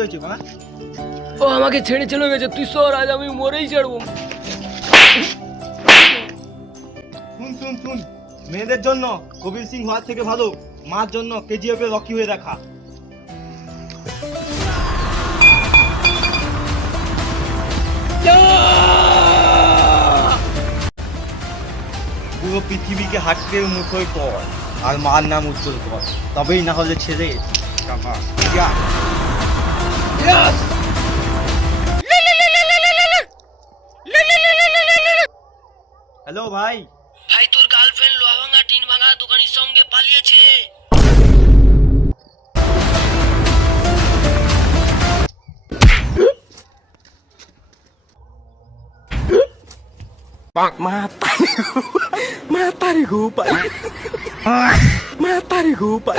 হয়েছে মা? ও আমাকে ছেড়ে চলে গেছে, তুই সর, আজ আমি মরেই ছাড়বো। শুন শুন শুন, মেয়েদের জন্য কবির সিং হওয়ার থেকে ভালো মার জন্য কেজিএফ এর রকি হয়ে দেখা। পুরো পৃথিবীকে হাঁটতে মুঠোয় কর আর মার নাম উজ্জ্বল কর, তবেই না হলে ছেড়ে হ্যালো ভাই। ভাই তোর গার্লফ্রেন্ড লোহা ভাঙা টিন ভাঙা দোকানের সঙ্গে পালিয়েছে। Mata nih gue, Pak. Mata nih gue, Pak.